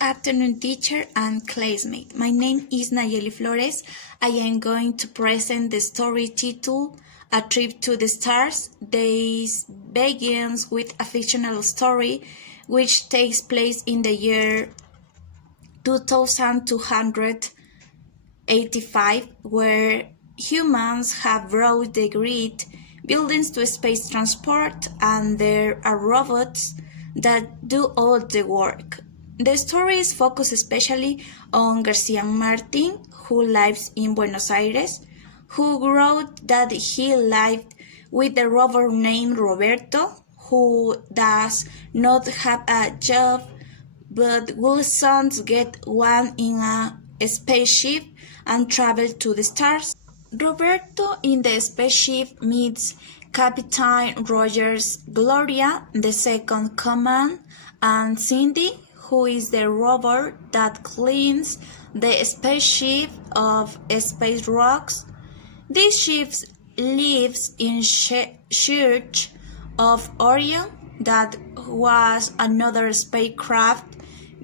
afternoon, teacher and classmate. My name is Nayeli Flores. I am going to present the story titled A Trip to the Stars. This begins with a fictional story which takes place in the year 2285, where humans have brought the great buildings to space transport, and there are robots that do all the work. The story is focused especially on Garcia Martin, who lives in Buenos Aires, who wrote that he lived with a robot named Roberto, who does not have a job but will soon get one in a spaceship and travel to the stars. Roberto in the spaceship meets Captain Rogers, Gloria, the second command, and Cindy, who is the robot that cleans the spaceship of space rocks. This ship lives in search of Orion, that was another spacecraft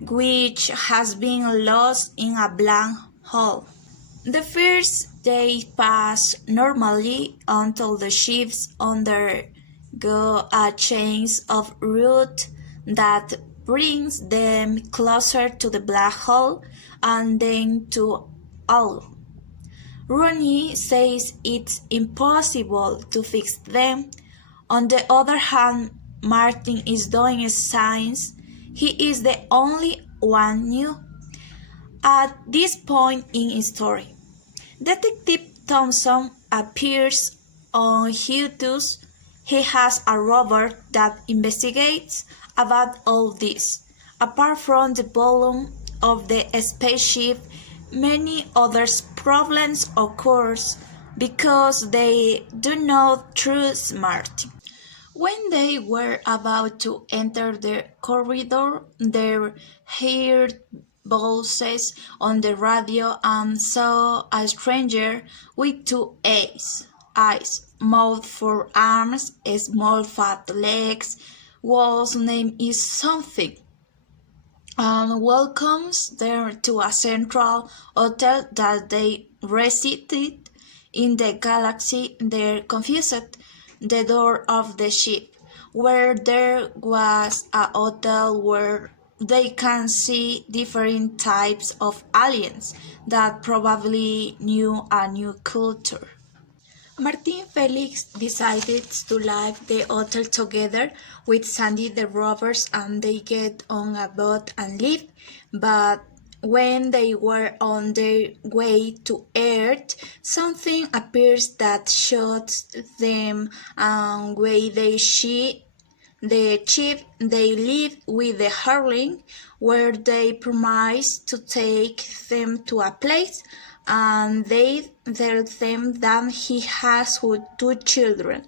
which has been lost in a black hole. The first day pass normally until the ships undergo a change of route that brings them closer to the black hole and then to Algol. Ronnie says it's impossible to fix them. On the other hand, Martin is doing science. He is the only one new. At this point in his story, Detective Thompson appears on hiatus. He has a robot that investigates about all this. Apart from the volume of the spaceship, many other problems occur because they do not trust Martin. When they were about to enter the corridor, they heard voices on the radio and saw a stranger with two eyes, mouth, 4 arms, small fat legs, whose name is something, and welcomes them to a central hotel that they resided in the galaxy. They confused the door of the ship, where there was a hotel where they can see different types of aliens that probably knew a new culture. Martin Felix decided to leave the hotel together with Sandy the robbers, and they get on a boat and leave. But when they were on their way to Earth, something appears that shoots them away. The ship they live with the Harling, where they promise to take them to a place, and they tell them that he has 2 children,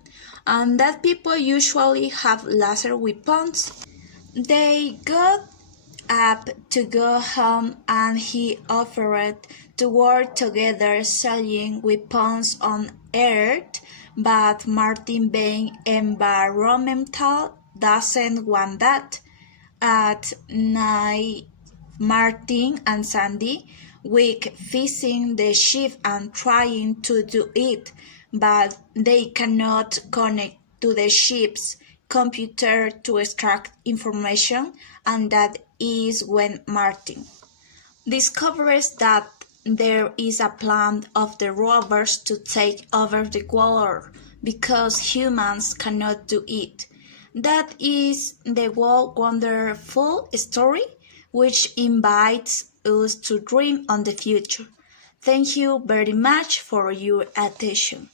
and that people usually have laser weapons. They got up to go home, and he offered to work together selling weapons on Earth, but Martin, being environmental, doesn't want that. At night, Martin and Sandy weak fixing the ship and trying to do it, but they cannot connect to the ship's computer to extract information, and that is when Martin discovers that there is a plan of the robbers to take over the world because humans cannot do it. That is the wonderful story which invites us to dream on the future. Thank you very much for your attention.